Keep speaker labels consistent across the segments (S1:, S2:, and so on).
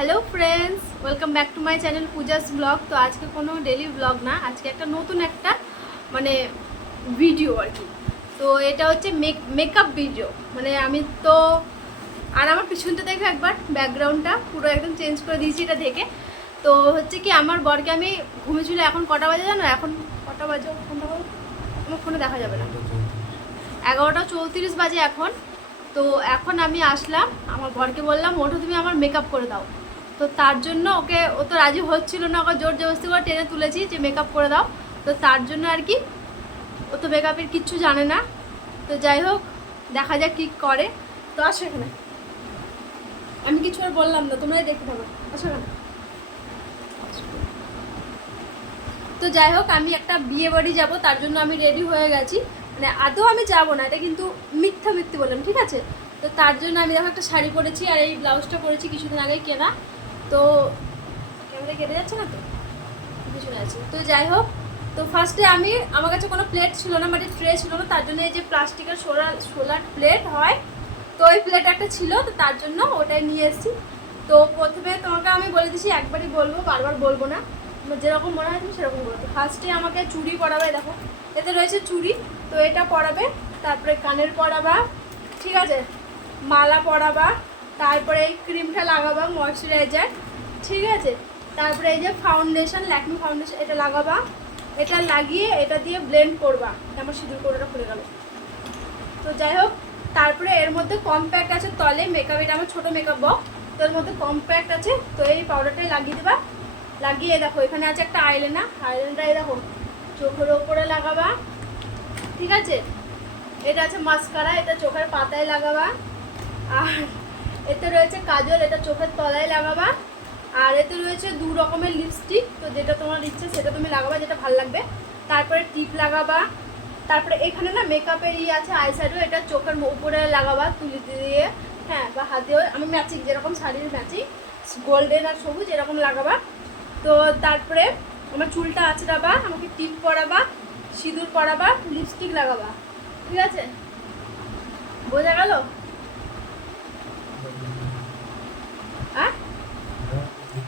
S1: Hello friends welcome back to my channel Puja's blog তো আজকে কোনো ডেলি ব্লগ না, আজকে একটা নতুন একটা মানে ভিডিও আর কি। তো এটা হচ্ছে মেক মেকআপ ভিডিও মানে আমি তো, আর আমার পিছনটা দেখো একবার ব্যাকগ্রাউন্ডটা পুরো একদম চেঞ্জ করে দিয়েছি এটা দেখে। তো হচ্ছে কি, আমার বরকে আমি ঘুমিয়েছিল এখন কটা বাজে জানো? এখন কটা বাজে? ফোনটা? আমার ফোনে দেখা যাবে না। এগারোটা চৌত্রিশ বাজে এখন। তো এখন আমি আসলাম, আমার বরকে বললাম, ওঠো তুমি আমার মেকআপ করে দাও। তো তার জন্য ওকে, ও তো রাজি হচ্ছিল না, ওকে জোর জবরদস্তি করে টেনে তুলেছি যে মেকআপ করে দাও। তো তার জন্য আর কি, ও তো মেকআপের কিচ্ছু জানে না। তো যাই হোক, দেখা যাক কী করে। তো আসো এখানে। আমি কিছু আর বললাম না, তোমরাই দেখতে থাকো। আসো এখানে। তো যাই হোক, আমি একটা বিয়ে বাড়ি যাব, তার জন্য আমি রেডি হয়ে গেছি। মানে আদৌ আমি যাব না, এটা কিন্তু মিথ্যা মিথ্যে বললাম, ঠিক আছে? তো তার জন্য আমি দেখো একটা শাড়ি পরেছি, আর এই ব্লাউজটা পরেছি কিছুদিন আগে কেনা। তো ক্যামেরা কেটে যাচ্ছে না তো? কিছু না আছে। তো যাই হোক, তো ফার্স্টে আমি, আমার কাছে কোনো প্লেট ছিল না মানে ট্রে ছিল না, তার জন্য এই যে প্লাস্টিকের সোলার সোলার প্লেট হয়, তো ওই প্লেট একটা ছিল, তো তার জন্য ওটাই নিয়ে এসেছি। তো প্রথমে তোমাকে আমি বলে দিচ্ছি একবারই বলব, বারবার বলব না। যেরকম মনে হয় তুমি সেরকম বলব ফার্স্টে আমাকে চুড়ি পরাবে, দেখো। এতে রয়েছে চুড়ি, তো এটা পরাবে, তারপরে কানের পরাবা, ঠিক আছে? মালা পরাবা তারপরে এই ক্রিমটা লাগাবা ময়শ্চারাইজার ঠিক আছে? তারপরে এই যে ফাউন্ডেশন ল্যাকমি ফাউন্ডেশন এটা লাগাবা। এটা লাগিয়ে এটা দিয়ে ব্লেন্ড করবা। আমার সিঁদুর কোটোটা খুলে গেল। তো যাই হোক, তারপরে এর মধ্যে কম্প্যাক্ট আছে তলে মেকআপ এটা আমার ছোটো মেকআপ বক্স তো এর মধ্যে কম্প্যাক্ট আছে, তো এই পাউডারটাই লাগিয়ে দেবা। লাগিয়ে দেখো, এখানে আছে একটা আইলেনা আইলেনটা দেখো, চোখের ওপরে লাগাবা। ঠিক আছে? এটা আছে মাস্কারা এটা চোখের পাতায় লাগাবা। আর এতে রয়েছে কাজল, এটা চোখের তলায় লাগাবা। আর এতে রয়েছে দু রকমের লিপস্টিক তো যেটা তোমার ইচ্ছে সেটা তুমি লাগাবা, যেটা ভালো লাগবে। তারপরে টিপ লাগাবা। তারপরে এখানে না মেকআপের ইয়ে আছে আই আইশ্যাডো এটা চোখের উপরে লাগাবা তুলি দিয়ে। হ্যাঁ বা হাতেও আমি ম্যাচিং যেরকম শাড়ির ম্যাচিং গোল্ডেন আর সবুজ, এরকম লাগাবা। তো তারপরে আমার চুলটা আঁচড়াবা, আমাকে টিপ পরাবা, সিঁদুর পরাবা লিপস্টিক লাগাবা। ঠিক আছে? বোঝা গেল হ্যাঁ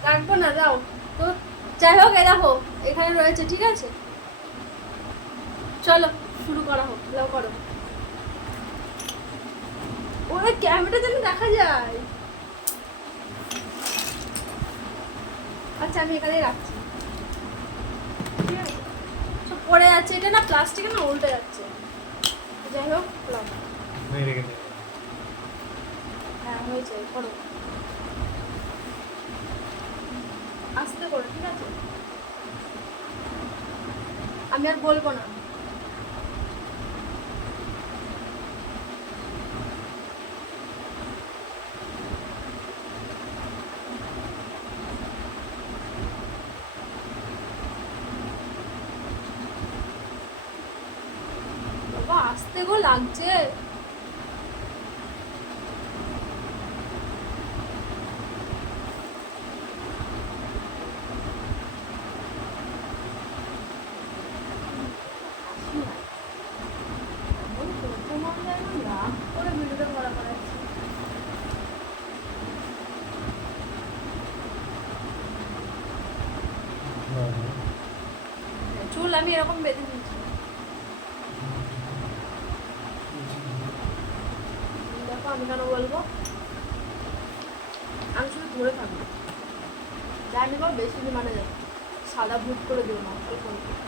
S1: রাখব না যাও। তো যাই হোক এ দেখো এখানে রয়েছে ঠিক আছে? চলো শুরু করা হোক যাও করো। ওরা ক্যামেরা যেন দেখা যায়। আচ্ছা আমি এখানে রাখছি। ঠিক আছে? পড়ে যাচ্ছে এটা না প্লাস্টিকে না উল্টে যাচ্ছে। যাই হোক লাও। হ্যাঁ হয়েছে করো। করো ঠিক আছে? আমি আর বলব না বাবা আস্তে গো লাগছে করে ভিডিওটা করা করাচ্ছি চুল আমি এরকম বেঁধে নিয়েছি। দেখো আমি কেন বলব? আমি শুধু ধরে থাকব। জানি বা বেশি মানে সাদা ভুট করে দেবো না, অল্প অল্প।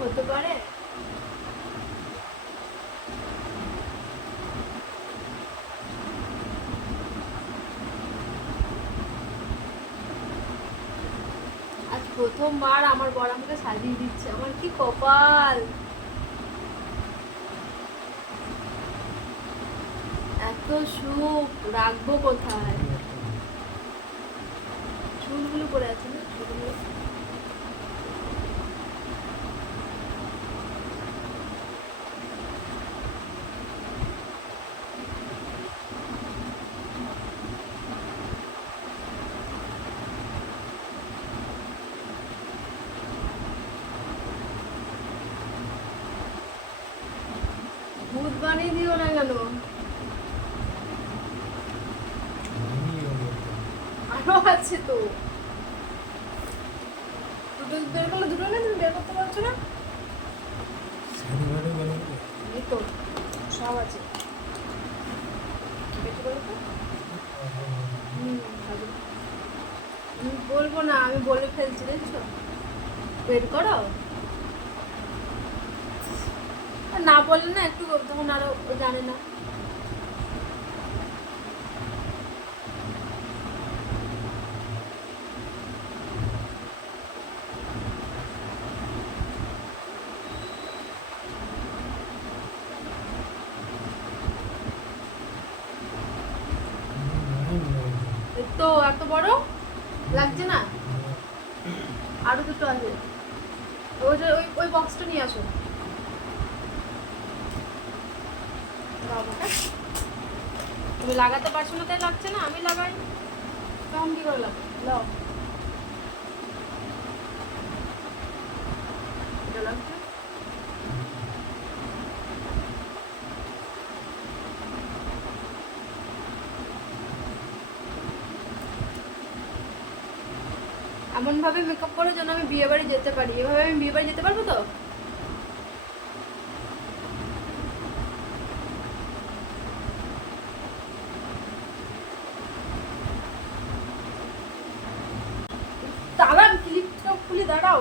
S1: হতে পারে? আজ প্রথমবার আমার বর আমাকে সাজিয়ে দিচ্ছে। আমার কি কপাল? এত সুখ, রাখব কোথায়? চুলগুলো পড়ে আছে না চুলগুলো ভূত বানিয়ে দিও না কেন আরও আছে তো। দুটো বের করলে দুটো না? তুমি বের করতে পারছ না? এই তো সব আছে। আমি বলব না আমি বলে ফেলছি দেখছ বের করো। না বললে না একটু তখন আরও জানে না এই তো এত বড়? লাগছে না? আরও দুটো আছে। ওই যে, ওই ওই বক্সটা নিয়ে আসো। তুমি লাগাতে পারছ না তাই লাগছে না? আমি লাগাই। তখন কি করে লাগাই লাও এটা লাগছে এমন ভাবে মেকআপ করে যেন আমি বিয়ে বাড়ি যেতে পারি। এভাবে আমি বিয়ে বাড়ি যেতে পারব তো? খুলে দাঁড়াও।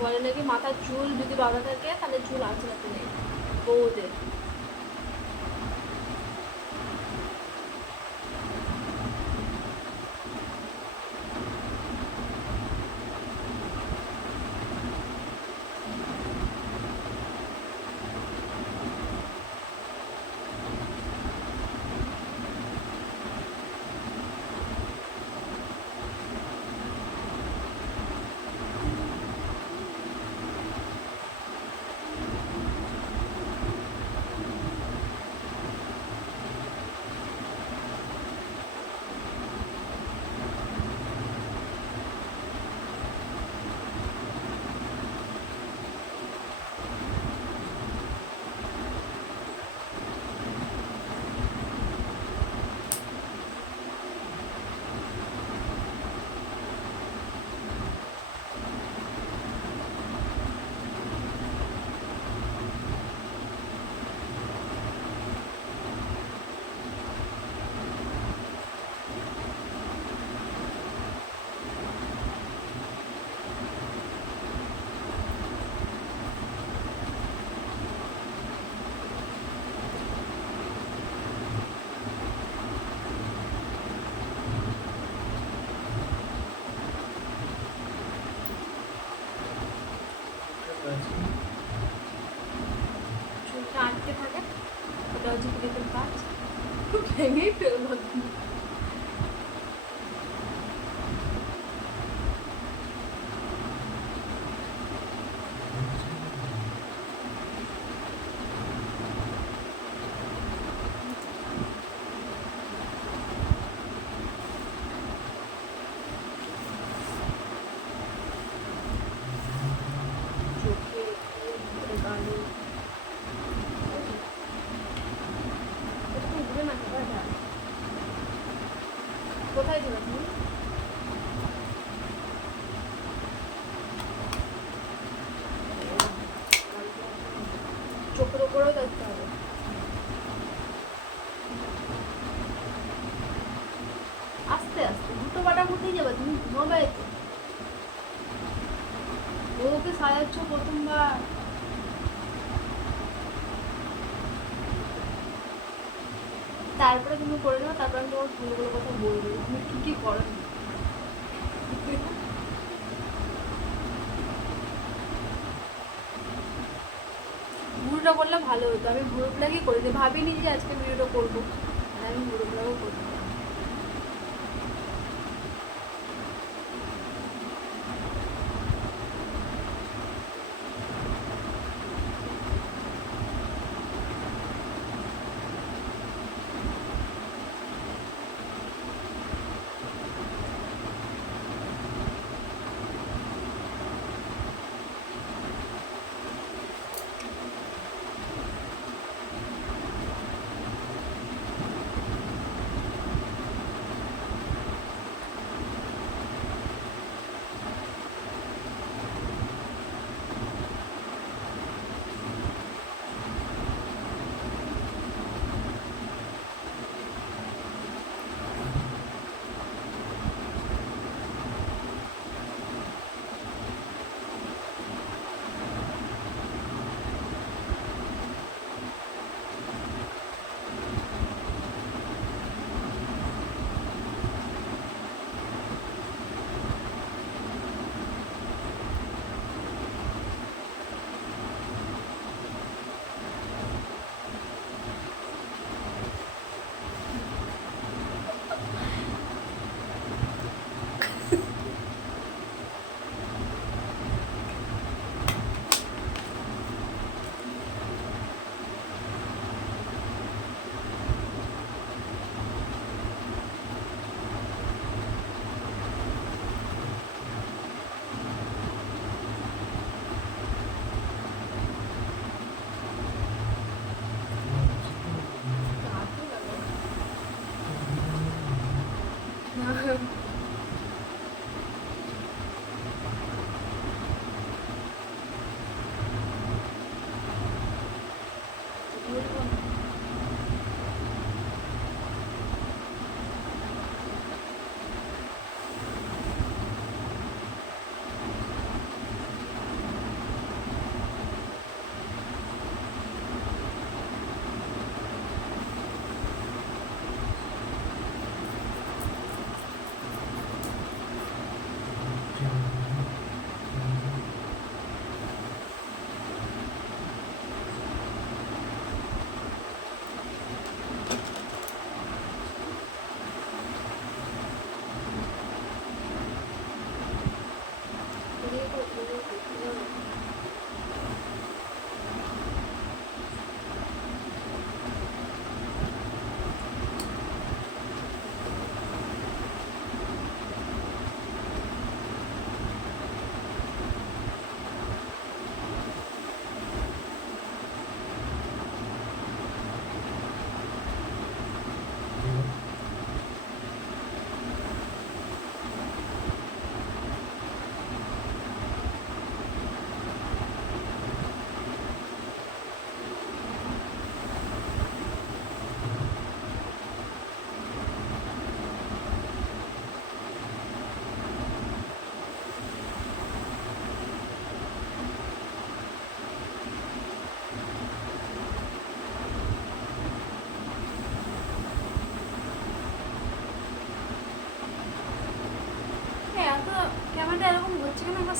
S1: বলে নাকি মাথার চুল যদি বাঁধা থাকে, তাহলে চুল আঁচড়াতে নেই বউদের। তারপরে তুমি করে নাও তারপরে আমি তোমার ভুলগুলো কথা বলব তুমি কি কি করো। ভুলটা করলে ভালো হতো। আমি ভুরু করে দিই? ভাবিনি যে আজকে ভিডিওটা করব। আর আমি ভুরু করব।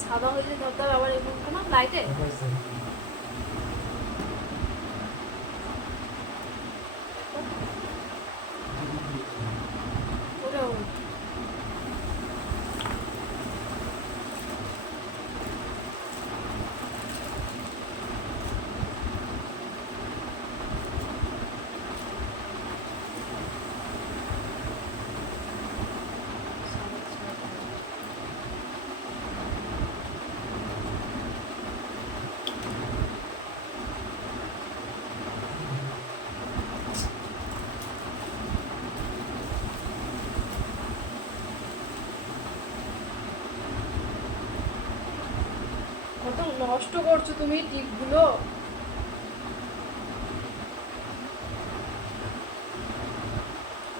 S1: সাদা যায় ধরতে আবার এই মুখটা না লাইটে নষ্ট করছ তুমি টিপগুলো?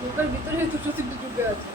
S1: মুখের ভিতরে দুটো তিনটে ঢুকে আছে।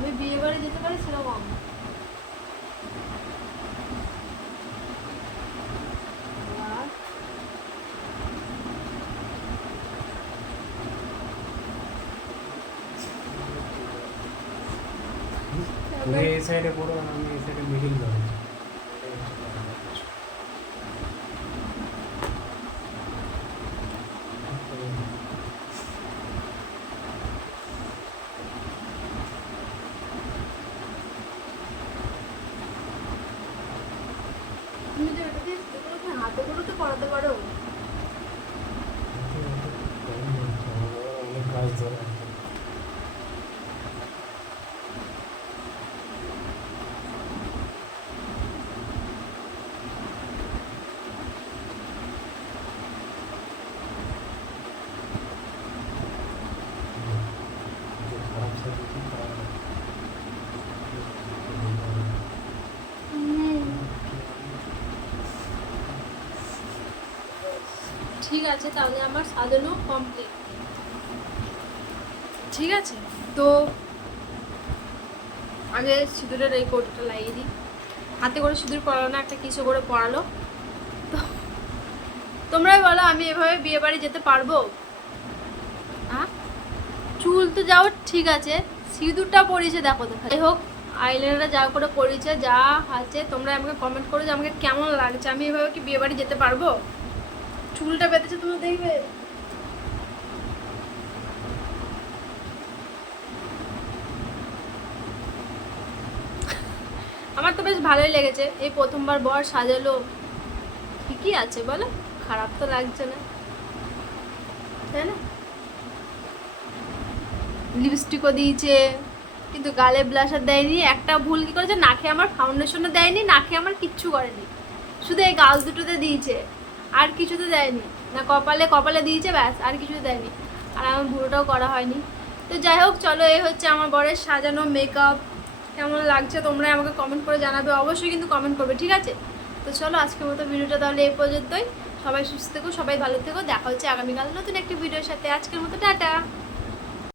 S1: আমি বিয়ে বাড়ি যেতে পারি সেরকম
S2: তুমি এই সাইডে পড়ো আমি এই সাইডে মিডিল ধরো
S1: তুমি যে এটা দিয়ে এগুলো কি হাতে করে তো করাতে পারো
S2: অনেক কাজ ধরে আছে। খারাপ সাইড কি খারাপ
S1: হুম, ঠিক আছে, তাহলে আমার সাজানো কমপ্লিট ঠিক আছে? তো আগে সিঁদুরের এই কৌটোটা লাগিয়ে দিই। হাতে করে সিঁদুর পড়ালো না, একটা কিছু করে পড়ালো তো তোমরাই বলো, আমি এভাবে বিয়ে বাড়ি যেতে পারব? হ্যাঁ চুল তো যাও, ঠিক আছে। সিঁদুরটা পরিয়েছে, দেখো তো। যাই হোক আইলাইনারটা যা করে পরিয়েছে, যা আছে তোমরা আমাকে কমেন্ট করো যে আমাকে কেমন লাগছে। আমি এভাবে কি বিয়ে বাড়ি যেতে পারব? চুলটা বেঁধেছে তুমি দেখবে। আমার তো বেশ ভালোই লেগেছে। এই প্রথমবার বর সাজালো। ঠিকই আছে বলো? খারাপ তো লাগছে না। তাই না? লিপস্টিকও দিয়েছে, কিন্তু গালে ব্লাশার দেয়নি। একটা ভুল কি করেছে? নাকে আমার ফাউন্ডেশনও দেয়নি, নাকে আমার কিচ্ছু করেনি। শুধু এই গাল দুটোতে দিয়েছে। আর কিছু তো দেয়নি। না কপালে কপালে দিয়েছে ব্যাস, আর কিছুতে দেয়নি। আর আমার বুড়োটাও করা হয়নি। তো যাই হোক, চলো, এই হচ্ছে আমার বরের সাজানো মেকআপ কেমন লাগছে তোমরা আমাকে কমেন্ট করে জানাবে। অবশ্যই কিন্তু কমেন্ট করবে, ঠিক আছে? তো চলো, আজকের মতো ভিডিওটা তাহলে এই পর্যন্তই। সবাই সুস্থ থেকো, সবাই ভালো থেকো। দেখা হচ্ছে আগামীকাল নতুন একটি ভিডিওর সাথে। আজকের মতো, টাটা!